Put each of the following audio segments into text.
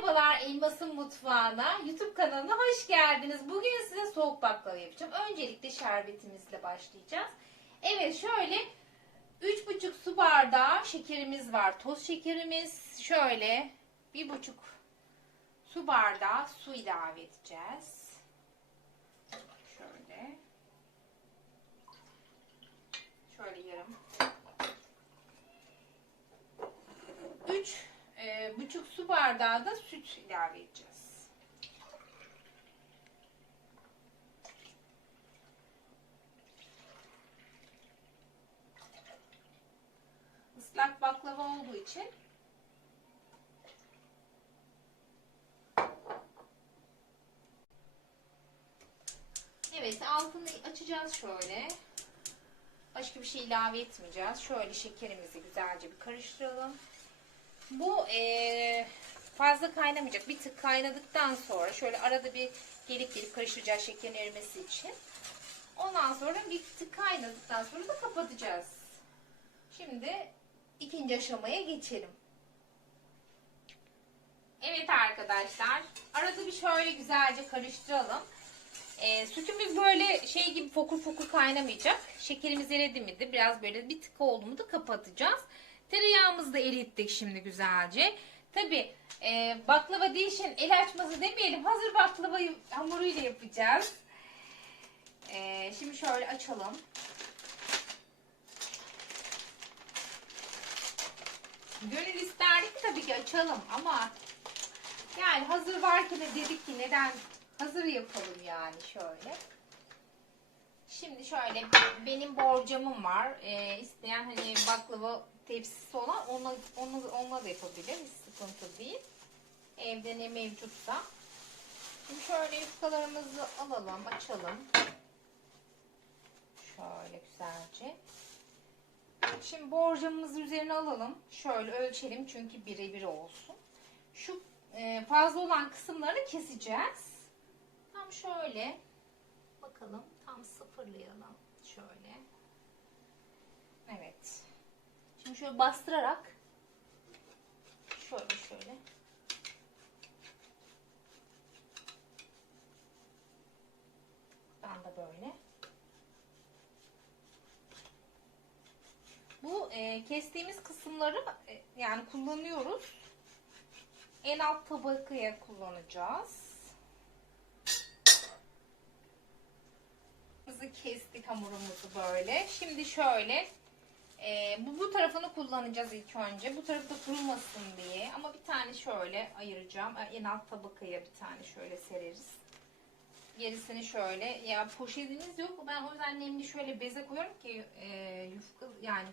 Merhabalar Elmas'ın mutfağına, YouTube kanalına hoş geldiniz. Bugün size soğuk baklava yapacağım. Öncelikle şerbetimizle başlayacağız. Evet şöyle 3,5 su bardağı şekerimiz var. Toz şekerimiz şöyle 1,5 su bardağı su ilave edeceğiz. Şöyle. Şöyle yarım. 3 e, buçuk su bardağı da süt ilave edeceğiz. Islak baklava olduğu için Evet altını açacağız şöyle. Başka bir şey ilave etmeyeceğiz. Şöyle şekerimizi güzelce bir karıştıralım. Bu eee, fazla kaynamayacak. Bir tık kaynadıktan sonra şöyle arada bir gelip gelip karıştıracağız şekerin erimesi için. Ondan sonra bir tık kaynadıktan sonra da kapatacağız. Şimdi ikinci aşamaya geçelim. Evet arkadaşlar. Arada bir şöyle güzelce karıştıralım. Ee, sütümüz böyle şey gibi fokur fokur kaynamayacak. Şekerimiz eridi mi de biraz böyle bir tık oldu mu da kapatacağız. Tereyağımızı da erittik şimdi güzelce. Tabi e, baklava değişen el açması demeyelim. Hazır baklavayı hamuruyla yapacağız. E, şimdi şöyle açalım. Gönül isterdik tabii ki açalım ama yani hazır varken de dedik ki neden hazır yapalım yani şöyle. Şimdi şöyle benim borcamım var. Ee, isteyen hani baklava tepsisi olan onu, onu, onunla da yapabilir. Sıkıntı değil. Evde ne mevcutsa. Şimdi şöyle yufkalarımızı alalım, açalım. Şöyle güzelce. Şimdi borcamımızı üzerine alalım. Şöyle ölçelim çünkü birebir olsun. Şu e, fazla olan kısımları keseceğiz. Tam şöyle bakalım tam sıfırlayalım şöyle. Evet. Şimdi şöyle bastırarak şöyle şöyle ben de böyle. Bu e, kestiğimiz kısımları e, yani kullanıyoruz. En alt tabakaya kullanacağız. Kestik hamurumuzu böyle. Şimdi şöyle e, bu, bu tarafını kullanacağız ilk önce. Bu tarafta kurumasın diye. Ama bir tane şöyle ayıracağım. E, En alt tabakaya bir tane şöyle sereriz. Gerisini şöyle. Ya poşetiniz yok. Ben o yüzden nemli şöyle beze koyuyorum ki e, yufka yani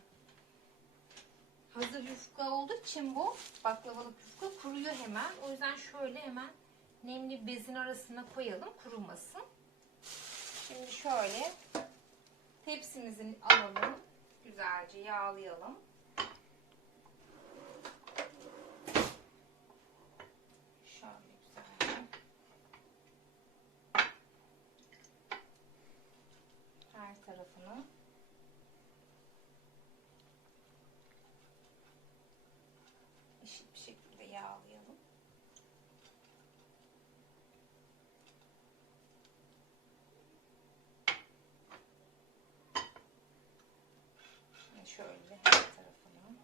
hazır yufka olduğu için bu baklavalık yufka kuruyor hemen. O yüzden şöyle hemen nemli bezin arasına koyalım kurumasın. Şimdi şöyle tepsimizi alalım. Güzelce yağlayalım. Şöyle güzelce. Her tarafını eşit bir şekilde yağlayalım. Şöyle her tarafını.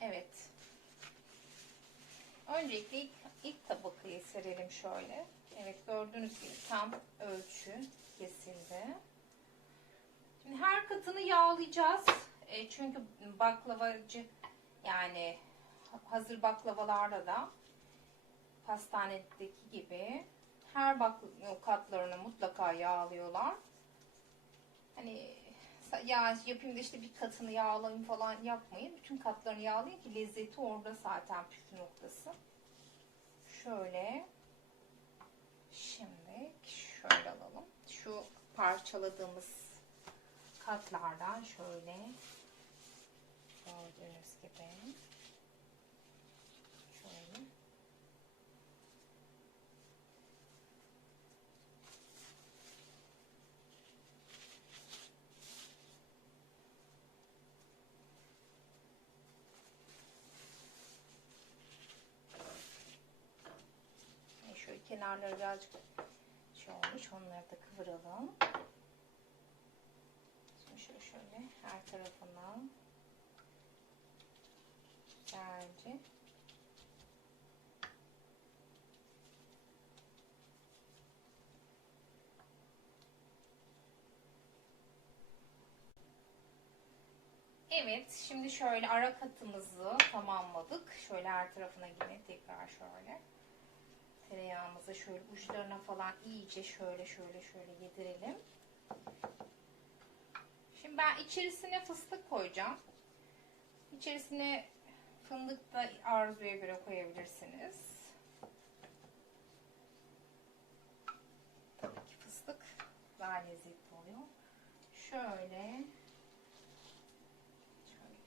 Evet. Öncelikle ilk, ilk tabakayı serelim şöyle. Evet gördüğünüz gibi tam ölçü kesildi. Şimdi her katını yağlayacağız. E, çünkü baklavacı yani hazır baklavalarda da pastanedeki gibi her bak katlarını mutlaka yağlıyorlar. Hani ya yapayım da işte bir katını yağlayayım falan yapmayın. Bütün katlarını yağlayın ki lezzeti orada zaten püf noktası. Şöyle. Şimdi şöyle alalım. Şu parçaladığımız katlardan şöyle gördüğünüz gibi şöyle kenarları birazcık şey olmuş. Onları da kıvıralım. Şimdi şöyle şöyle her tarafına güzelce Evet, şimdi şöyle ara katımızı tamamladık. Şöyle her tarafına yine tekrar şöyle. Tereyağımızı şöyle uçlarına falan iyice şöyle şöyle şöyle yedirelim. Şimdi ben içerisine fıstık koyacağım. İçerisine fındık da arzuya göre koyabilirsiniz. Tabii ki fıstık daha lezzetli oluyor. Şöyle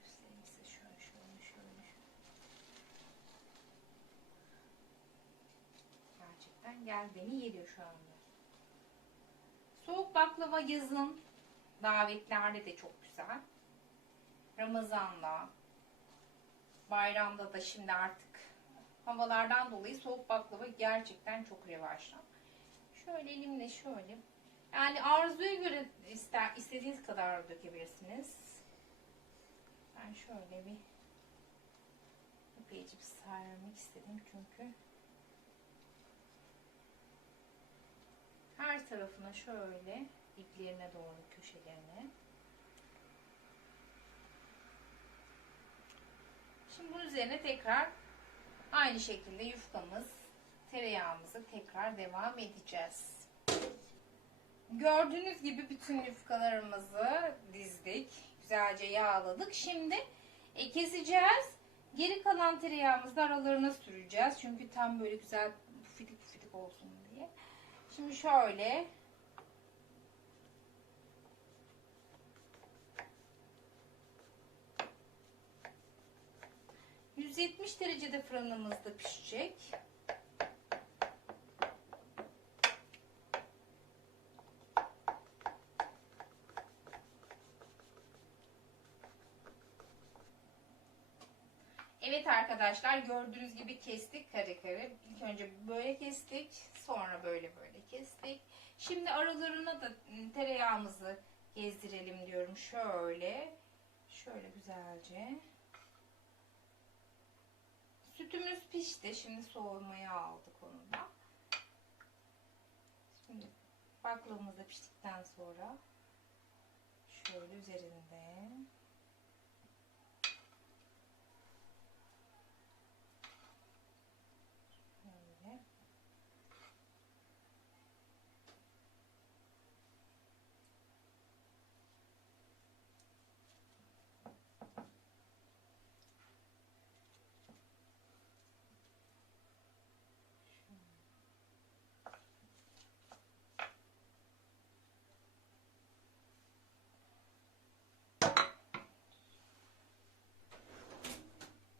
göstereyim size. Şöyle şöyle şöyle. Gerçekten gel beni yediyor şu anda. Soğuk baklava yazın davetlerde de çok güzel. Ramazan'da, bayramda da şimdi artık havalardan dolayı soğuk baklava gerçekten çok revaçta. Şöyle elimle şöyle. Yani arzuya göre ister istediğiniz kadar dökebilirsiniz. Ben şöyle bir epeyce bir sarmak istedim çünkü her tarafına şöyle diplerine doğru köşelerine Şimdi bunun üzerine tekrar aynı şekilde yufkamız, tereyağımızı tekrar devam edeceğiz. Gördüğünüz gibi bütün yufkalarımızı dizdik. Güzelce yağladık. Şimdi e, keseceğiz. Geri kalan tereyağımızı aralarına süreceğiz. Çünkü tam böyle güzel pufidik pufidik olsun. Şimdi şöyle ...170 derecede fırınımızda pişecek. Evet arkadaşlar gördüğünüz gibi kestik kare kare. İlk önce böyle kestik. Sonra böyle böyle kestik. Şimdi aralarına da tereyağımızı gezdirelim diyorum. Şöyle. Şöyle güzelce. Sütümüz pişti. Şimdi soğumaya aldık onu da. Şimdi baklavamız da piştikten sonra şöyle üzerinde Böyle.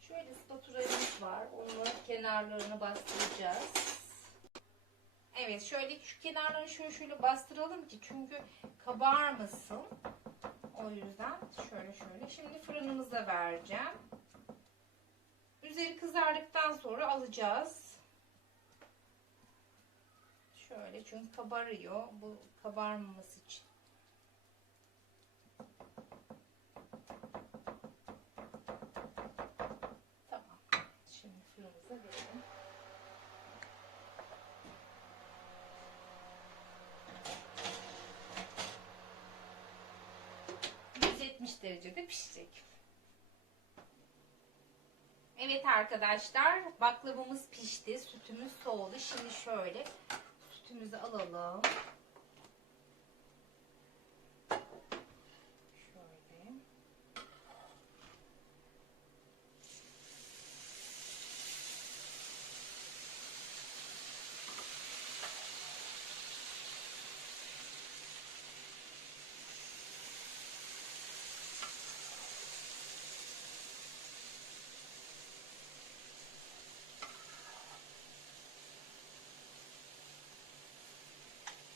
Şöyle spatulamız var. Onu kenarlarını bastıracağız. Evet şöyle şu kenarlarını şöyle şöyle bastıralım ki çünkü kabarmasın. O yüzden şöyle şöyle. Şimdi fırınımıza vereceğim. Üzeri kızardıktan sonra alacağız. Şöyle çünkü kabarıyor. Bu kabarmaması için. Tamam. Şimdi fırınımıza verelim. ...170 derecede pişecek. Evet arkadaşlar baklavamız pişti. Sütümüz soğudu. Şimdi şöyle sütümüzü alalım. Şöyle.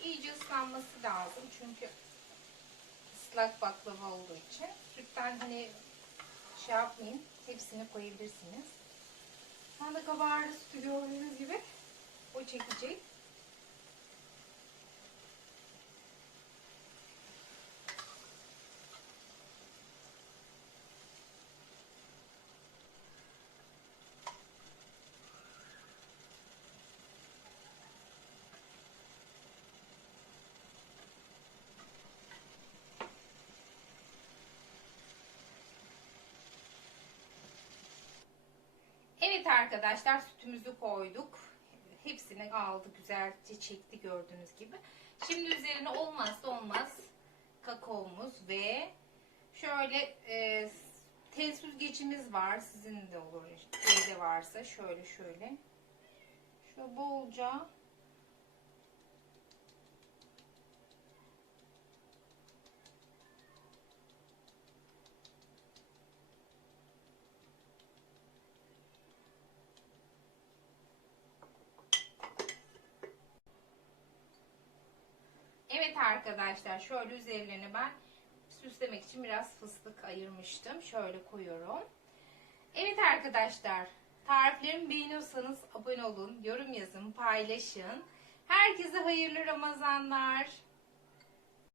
İyice ıslanması lazım çünkü ıslak baklava olduğu için sütten hani şey yapmayın hepsini koyabilirsiniz. Şu anda kabardı sütü gördüğünüz gibi o çekecek. Evet arkadaşlar sütümüzü koyduk. Hepsini aldı güzelce çekti gördüğünüz gibi. Şimdi üzerine olmazsa olmaz kakaomuz ve şöyle e, tel süzgecimiz var. Sizin de olur. Evde varsa şöyle şöyle. Şöyle bolca Evet arkadaşlar şöyle üzerlerine ben süslemek için biraz fıstık ayırmıştım. Şöyle koyuyorum. Evet arkadaşlar tariflerimi beğeniyorsanız abone olun, yorum yazın, paylaşın. Herkese hayırlı Ramazanlar.